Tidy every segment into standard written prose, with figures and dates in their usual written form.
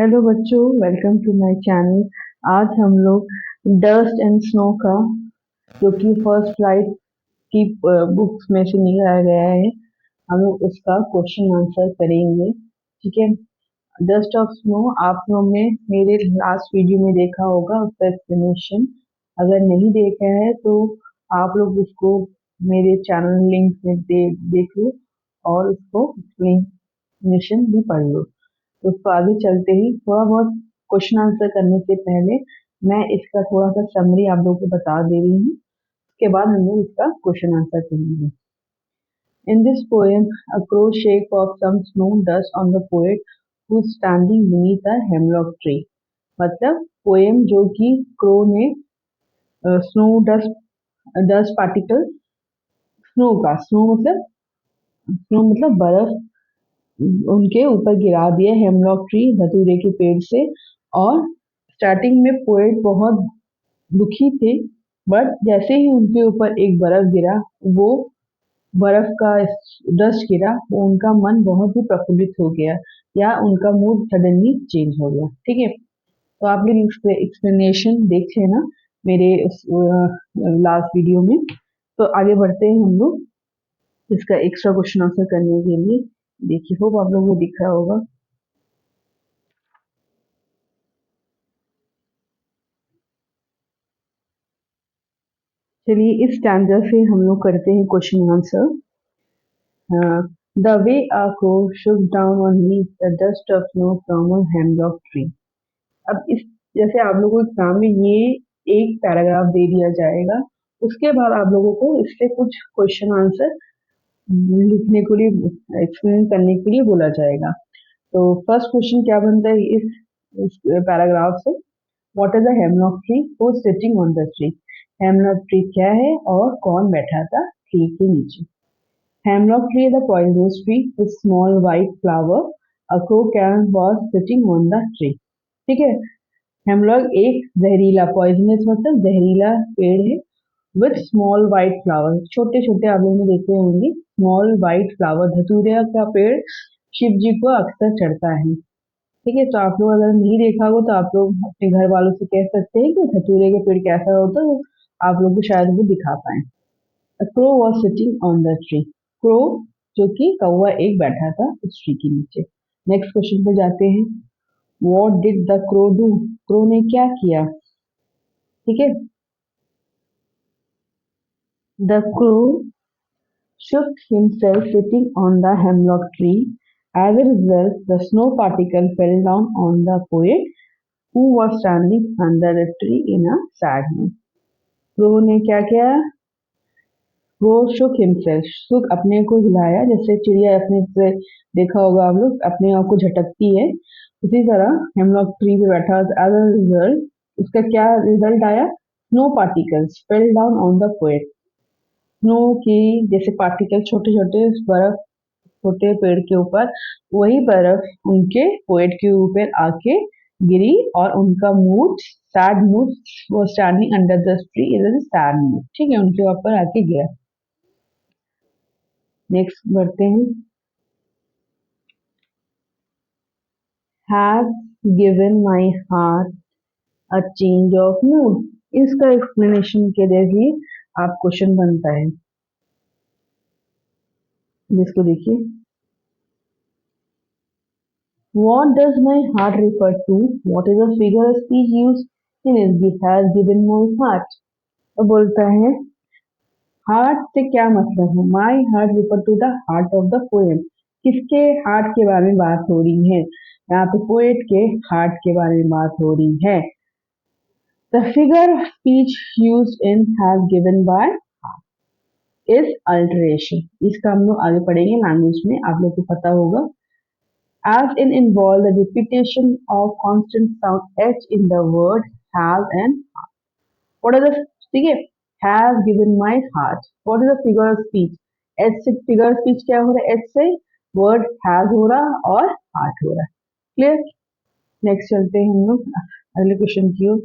Hello बच्चों, welcome to my channel. आज हम लोग डस्ट एंड स्नो का, जो कि फर्स्ट फ्लाइट की बुक्स में से निकाला गया है, हम लोग उसका क्वेश्चन आंसर करेंगे। ठीक है। डस्ट ऑफ स्नो आप लोग ने मेरे लास्ट वीडियो में देखा होगा, उसका एक्सप्लेनेशन। अगर नहीं देखा है तो आप लोग उसको मेरे चैनल लिंक में देख लो और उसको एक्सप्लेनेशन भी पढ़ लो। उसको आगे चलते ही थोड़ा बहुत क्वेश्चन आंसर करने से पहले मैं इसका थोड़ा सा समरी आप लोगों को बता दे रही हूँ। उसके बाद हम लोग इसका क्वेश्चन आंसर करेंगे। In this poem a crow shake off some snow dust on the poet who standing beneath a hemlock tree. मतलब पोएम जो कि क्रो ने snow dust dust particle, snow मतलब बर्फ उनके ऊपर गिरा दिया, हेमलॉक ट्री धतूरे के पेड़ से। और स्टार्टिंग में पोएट बहुत दुखी थे, बट जैसे ही उनके ऊपर एक बर्फ गिरा, वो बर्फ का डस्ट गिरा, वो उनका मन बहुत ही प्रफुल्लित हो गया, या उनका मूड सडनली चेंज हो गया। ठीक है। तो आप लोग एक्सप्लेनेशन देख लेना मेरे लास्ट वीडियो में। तो आगे बढ़ते हैं हम लोग इसका एक्स्ट्रा क्वेश्चन आंसर करने के लिए। देखिए, होप आप लोगों को दिख रहा होगा। चलिए, इस स्टैंडर्ड से हम लोग करते हैं question answer. The way a crow shook down on me the dust of snow from a hemlock tree। अब इस, जैसे आप लोगों को एग्जाम में ये एक पैराग्राफ दे दिया जाएगा, उसके बाद आप लोगों को इससे कुछ क्वेश्चन आंसर लिखने के लिए, एक्सप्लेन करने के लिए बोला जाएगा। तो फर्स्ट क्वेश्चन क्या बनता है इस पैराग्राफ से? What is the hemlock tree who sitting on the tree. Hemlock tree क्या है और कौन बैठा था ट्री के नीचे? Hemlock tree is a poisonous tree with small white flower. A crow was sitting on the tree। ठीक है। हेमलॉक एक जहरीला, पॉइजनस मतलब जहरीला पेड़ है। विथ स्मॉल वाइट फ्लावर, छोटे छोटे आप लोगों ने देखे होंगे स्मॉल वाइट फ्लावर। धतूरिया का पेड़ शिव जी को अक्सर चढ़ता है। ठीक है। तो आप लोग अगर नहीं देखा हो तो आप लोग अपने घर वालों से कह सकते हैं कि धतूरे के पेड़ कैसा होता है, आप लोग को शायद वो दिखा पाए। A crow was sitting on the tree। Crow, जो कि कौवा एक बैठा था उस ट्री के नीचे। नेक्स्ट क्वेश्चन पे जाते हैं। What did the crow do? Crow ने क्या किया? ठीक है। The crow shook himself sitting on the hemlock tree. As a result, the snow particle fell down on the poet who was standing under the tree in a sad mood। Crow ने क्या किया? वो शुक himself, शुक अपने को हिलाया, जैसे चिड़िया अपने से, देखा होगा आप लोग, अपने आप को झटकती है, उसी तरह हेमलॉक ट्री पे बैठा। एज अ रिजल्ट, उसका क्या रिजल्ट आया? Snow particles fell down on the poet. Snow की जैसे पार्टिकल, छोटे छोटे बर्फ, छोटे पेड़ के ऊपर, वही बर्फ उनके पोएट के ऊपर आके गिरी, और उनका मूड सैड मूड, वो standing under the tree is in sad mood. ठीक है, उनके ऊपर आके गिरा। नेक्स्ट बढ़ते हैं। Have given my heart a change of mood. इसका एक्सप्लेनेशन के देखिए आप क्वेश्चन बनता है, जिसको देखिए। What does my heart refer to? What is the figure of speech used in it? It has given my heart। तो बोलता है हार्ट से क्या मतलब है? My heart refer to the heart of the poem. किसके हार्ट के बारे में बात हो रही है? यहाँ पे पोएट के हार्ट के बारे में बात हो रही है। The figure of speech used in has given by is alteration। इसका हम लोग आगे पढ़ेंगे लैंग्वेज में, आप लोग को पता होगा। As in involve the repetition of constant sound h in the word has and heart। What are the, ठीक है, has given my heart। What is the figure of speech? h से figure of speech क्या हो रहा है? h से word has हो रहा और heart हो रहा है। क्लियर? नेक्स्ट चलते हैं हम लोग अगले क्वेश्चन की ओर।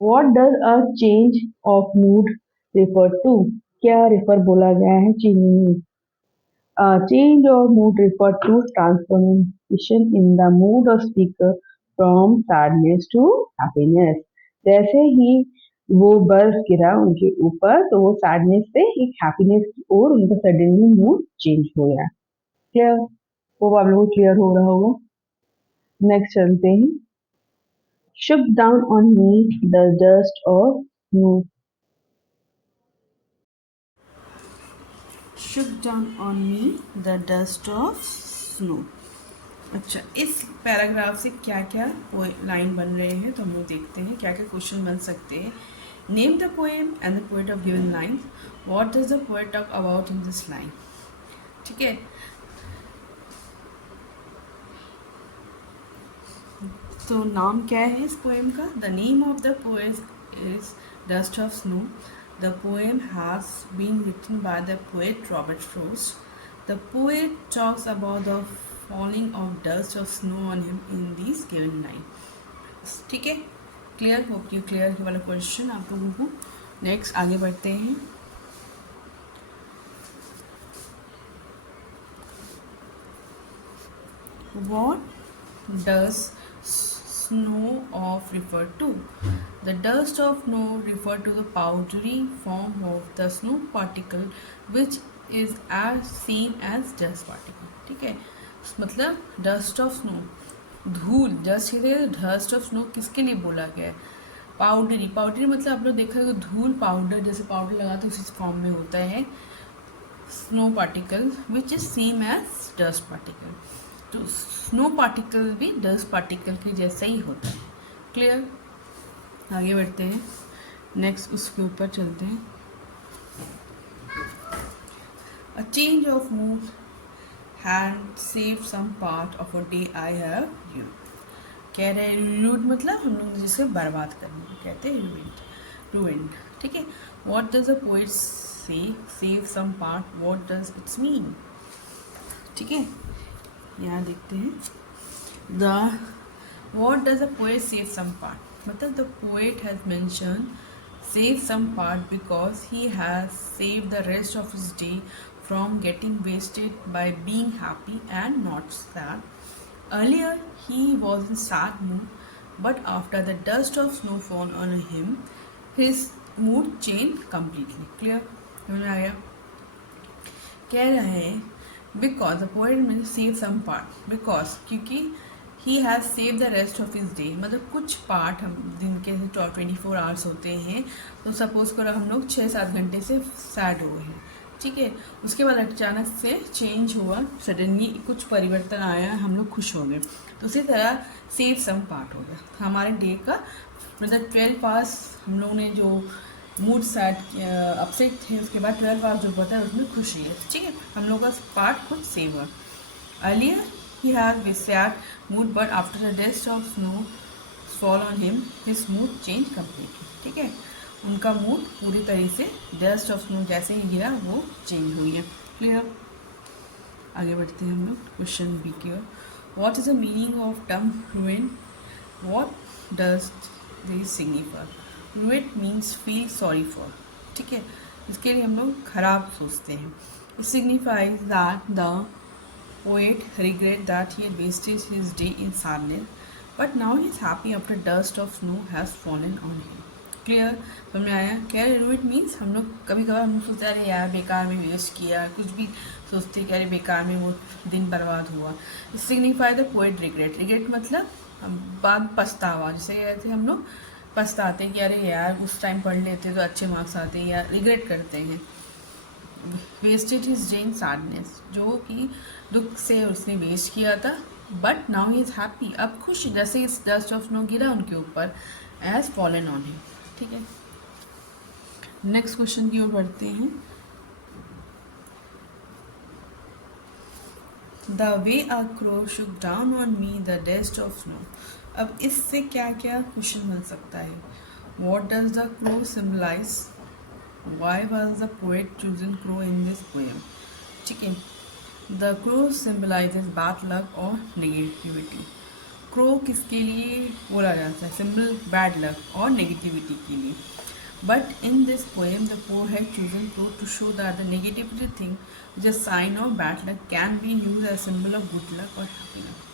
What does a change of mood refer to? क्या रेफर बोला गया है changing? Change of mood refer to transformation in the mood of speaker from sadness to happiness. जैसे ही वो बर्फ गिरा उनके ऊपर तो वो सैडनेस से एक हैप्पीनेस की ओर उनका सडनली मूड चेंज हो गया। क्लियर? वो आप लोगों को क्लियर हो रहा होगा। नेक्स्ट चलते हैं। Shook down on me the dust of snow. Shook down on me the dust of snow. अच्छा, इस पैराग्राफ से क्या क्या लाइन बन रहे हैं तो हम लोग देखते हैं क्या क्या क्वेश्चन बन सकते हैं। Name the poem and the poet of given line. What does the poet talk about in this line. ठीक है, तो नाम क्या है इस पोएम का। The name of the poem is dust of snow. The poem has been written by the poet Robert Frost. The poet talks about the falling of dust of snow on him in this given line. ठीक है, clear? Hope you clear ये वाला question आप लोगों को। Next आगे बढ़ते हैं। What does snow of refer to? The dust of snow refer to the powdery form of the snow particle which is as same as dust particle. ठीक है, मतलब डस्ट ऑफ स्नो, धूल, डस्ट है, dust of snow किसके लिए बोला गया है? पाउडरी। पाउडरी मतलब आप लोग देखा होगा धूल पाउडर, जैसे पाउडर लगाते उसी फॉर्म में होता है snow particle which is same as dust particle. तो स्नो पार्टिकल भी डस्ट पार्टिकल के जैसा ही होता है। क्लियर? आगे बढ़ते हैं। नेक्स्ट उसके ऊपर चलते हैं। A change of mood had save some part of a day I have you. कह रहे हैं रूड मतलब हम लोग जिसे बर्बाद करना कहते हैं रूइंड। ठीक है, what does a poet say save some part, what does its mean. ठीक है, यहाँ देखते हैं। The what does a poet save some part, मतलब the poet has mention save some part because he has save the rest of his day from getting wasted by being happy and not sad. Earlier he was in sad mood but after the dust of snow fall on him his mood change completely. Clear समझ आ गया? कह रहे हैं because the poet mean save some part, because क्योंकि he has save the rest of his day, मतलब कुछ part हम दिन के 24 आवर्स होते हैं, तो सपोज करो हम लोग 6-7 घंटे से सैड हुए हैं। ठीक है, उसके बाद अचानक से चेंज हुआ, सडनली कुछ परिवर्तन आया, हम लोग खुश हो गए, तो उसी तरह सेव सम पार्ट हो गया हमारे डे का। मतलब 12 आवर्स हम लोग ने जो मूड सैड अपसेट थे, उसके बाद 12 आवर्स जो होता है उसमें खुशी है। ठीक है, हम लोग का पार्ट खुद सेव हुआ। Earlier he has with sad mood but after the dust of snow fall on him his mood change completely. ठीक है, उनका मूड पूरी तरह से डस्ट ऑफ स्नो जैसे ही गिरा वो चेंज हुई है। क्लियर? आगे बढ़ते हैं हम लोग। Question be clear. What is the meaning of term ruin? What does this signify? Rued means feel sorry for. ठीक है, इसके लिए हम लोग खराब सोचते हैं। It signifies that the poet regret that he wasted his day in sadness but now he is happy after dust of snow has fallen on him. Clear समझ में आया? क्या रूइट मीन्स हम लोग कभी कभार हम सोचते हैं अरे यार बेकार में वेस्ट किया, कुछ भी सोचते कि अरे बेकार में वो दिन बर्बाद हुआ। It signify the poet regret. Regret मतलब बाद पछतावा, जैसे कहते हैं हम लोग पछताते हैं कि अरे यार उस टाइम पढ़ लेते तो अच्छे मार्क्स आते हैं, या रिग्रेट करते हैं। Wasted his day in sadness, जो कि दुख से उसने वेस्ट किया था, but now he is happy, अब खुश, जैसे इस डस्ट ऑफ स्नो गिरा उनके ऊपर, एज फॉलन ऑन हिम। ठीक है, नेक्स्ट क्वेश्चन की ओर बढ़ते हैं। The way a crow shook down on me the dust of snow. अब इससे क्या क्या क्वेश्चन बन सकता है? What does the crow symbolise? Why was the poet chosen crow in this poem? ठीक है, the crow symbolises bad luck और नेगेटिविटी। क्रो किसके लिए बोला जाता है? सिंबल बैड लक और नेगेटिविटी के लिए। But in this poem, the poet had chosen crow to show that the negativity thing, which is a sign of bad luck, can be used as a symbol of good luck or happiness.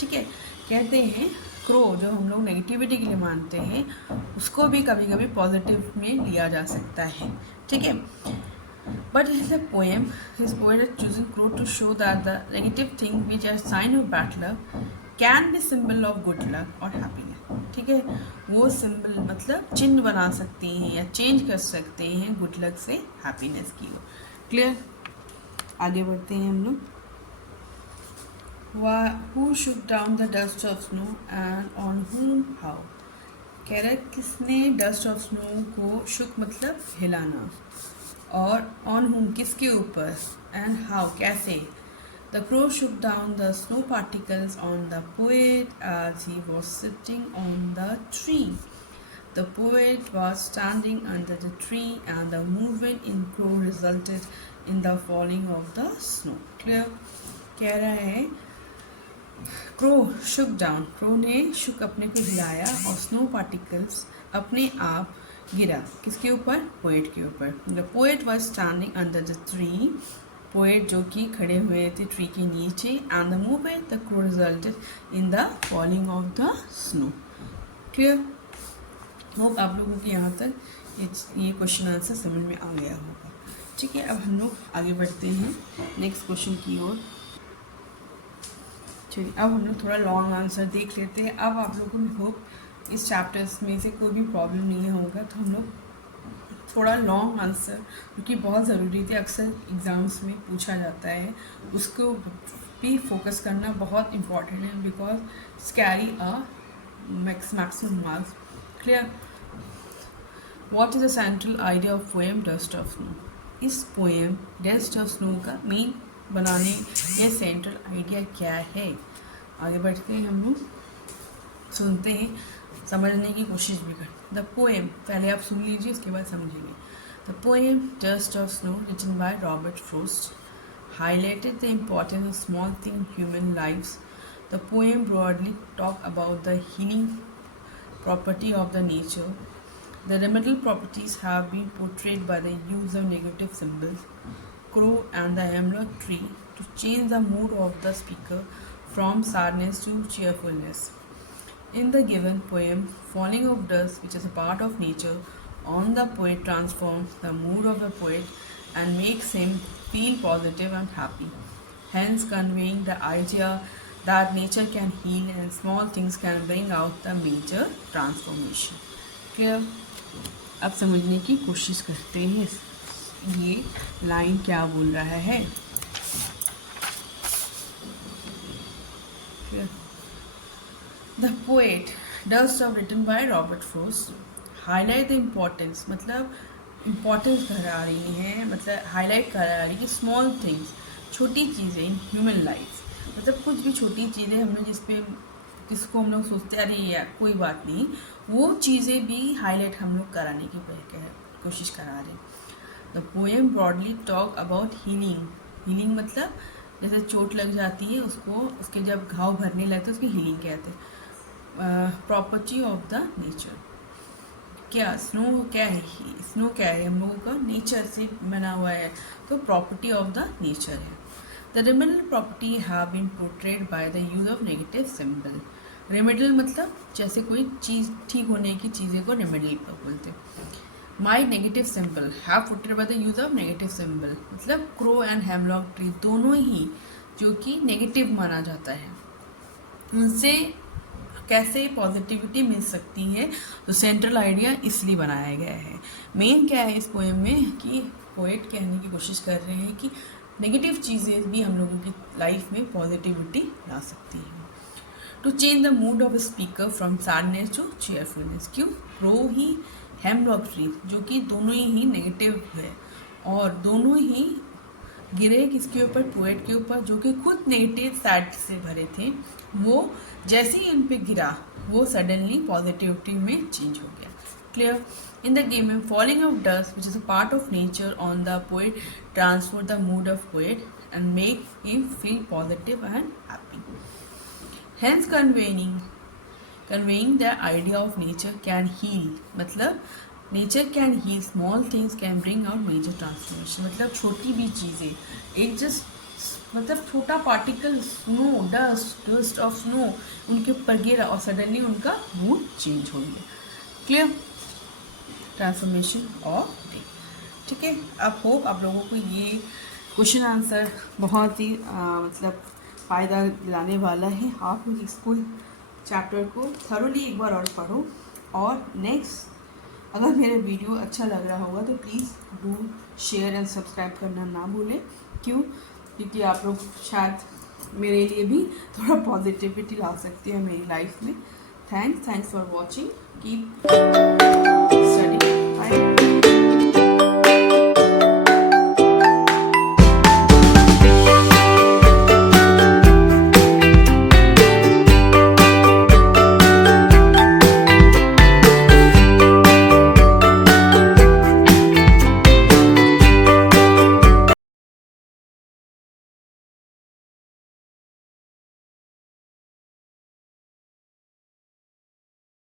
ठीक है, कहते हैं crow जो हम लोग negativity के लिए मानते हैं उसको भी कभी कभी पॉजिटिव में लिया जा सकता है. ठीक है, but in a poem his poet has chosen crow to show that the negative thing which are sign of bad luck can be symbol of good luck or happiness. ठीक है, वो सिंबल मतलब चिन्ह बना सकते हैं या चेंज कर सकते हैं गुड लक से हैप्पीनेस की ओर. क्लियर, आगे बढ़ते हैं हम लोग. Who shook down the dust of snow and on whom how. कह रहा है किसने डस्ट ऑफ स्नो को शुक मतलब हिलाना और ऑन whom किसके ऊपर एंड हाउ कैसे. The crow shook down the snow particles on the poet as he was sitting on the tree. The poet was standing under the tree and the movement in crow resulted in the falling of the snow. Clear? कह रहा है crow shook down, crow ने शुक अपने को हिलाया और snow particles अपने आप गिरा किसके ऊपर, पोएट के ऊपर. The poet was standing under the tree, poet जो कि खड़े हुए थे ट्री के नीचे. And the movement the crow resulted in the falling of the snow. Clear, hope आप लोगों को यहाँ तक ये क्वेश्चन आंसर समझ में आ गया होगा. ठीक है, अब हम लोग आगे बढ़ते हैं नेक्स्ट क्वेश्चन की ओर. चलिए, अब हम लोग थोड़ा लॉन्ग आंसर देख लेते हैं. अब आप लोगों को होप इस चैप्टर्स में से कोई भी प्रॉब्लम नहीं होगा, तो हम लोग थोड़ा लॉन्ग आंसर क्योंकि बहुत ज़रूरी थे, अक्सर एग्ज़ाम्स में पूछा जाता है, उसको भी फोकस करना बहुत इम्पॉर्टेंट है because it's carry a maximum marks. Clear, what is the central idea of poem dust of snow. इस पोएम डस्ट ऑफ स्नो का मेन बनाने ये सेंट्रल आइडिया क्या है. आगे बढ़ते हैं, हम लोग सुनते हैं, समझने की कोशिश भी करते हैं. द पोएम पहले आप सुन लीजिए, इसके बाद समझेंगे. The poem dust of snow written by Robert Frost highlighted the importance of small things in human lives. The poem broadly talked about the healing property of the nature. The remedial properties have been portrayed by the use of negative symbols, crow and the hemlock tree, to change the mood of the speaker from sadness to cheerfulness. In the given poem, falling of dust, which is a part of nature, on the poet transforms the mood of the poet and makes him feel positive and happy, hence conveying the idea that nature can heal and small things can bring out the major transformation. Clear? अब समझने की कोशिश करते हैं ये line क्या बोल रहा है. The poet Dust of written by Robert Frost highlight the importance, मतलब इम्पोर्टेंस करा रही है, मतलब हाईलाइट करा रही है स्मॉल थिंग्स, छोटी चीज़ें इन ह्यूमन लाइफ. मतलब कुछ भी छोटी चीज़ें हमने जिसको हम लोग सोचते हैं अरे यार कोई बात नहीं, वो चीज़ें भी हाईलाइट हम लोग कराने की कोशिश करा रहे हैं. The poem broadly talk about healing. Healing मतलब जैसे चोट लग जाती है उसको, उसके जब घाव भरने लगते हैं उसकी हीलिंग कहते हैं. प्रॉपर्टी ऑफ द नेचर, क्या स्नो क्या है, स्नो क्या है, हम लोगों का नेचर से बना हुआ है, तो प्रॉपर्टी ऑफ द नेचर है. The remedial property have been portrayed by the use of negative symbol. Remedial मतलब जैसे कोई चीज़ ठीक होने की चीज़ें को रेमेडियल बोलते हैं. माई negative symbol have portrayed by the use of negative symbol, मतलब क्रो एंड हेमलॉक ट्री दोनों ही जो कि नेगेटिव माना जाता है, उनसे कैसे पॉजिटिविटी मिल सकती है. तो सेंट्रल आइडिया इसलिए बनाया गया है. मेन क्या है इस पोएम में कि पोएट कहने की कोशिश कर रहे हैं कि नेगेटिव चीज़ें भी हम लोगों की लाइफ में पॉजिटिविटी ला सकती है. To change the mood of speaker from sadness to cheerfulness. क्यों, रो ही हेमलॉक ट्री जो कि दोनों ही नेगेटिव है और दोनों ही गिरे किसके ऊपर, पोएट के ऊपर जो कि खुद नेगेटिव सैड से भरे थे. वो जैसे ही उन पे गिरा वो सडनली पॉजिटिविटी में चेंज हो गया. क्लियर. इन द गेम में falling of dust which is a part of nature on the poet transfer the mood of poet and make him feel positive and happy. Hence conveying the idea of nature can heal, मतलब nature can heal, small things can bring out major transformation. मतलब छोटी भी चीज़ें, एक just मतलब छोटा particle snow, dust of snow उनके ऊपर गिरा और सडनली उनका मूड चेंज हो गया। क्लियर? Transformation of day. ठीक है, अब होप आप लोगों को ये क्वेश्चन आंसर बहुत ही मतलब फ़ायदा दिलाने वाला है। आप लोग इसको चैप्टर को थरोली एक बार और पढ़ो, और नेक्स्ट अगर मेरे वीडियो अच्छा लग रहा होगा तो please do share and subscribe करना ना भूलें। क्यों? क्योंकि आप लोग शायद मेरे लिए भी थोड़ा पॉजिटिविटी ला सकते हैं मेरी लाइफ में। Thanks for watching. कीप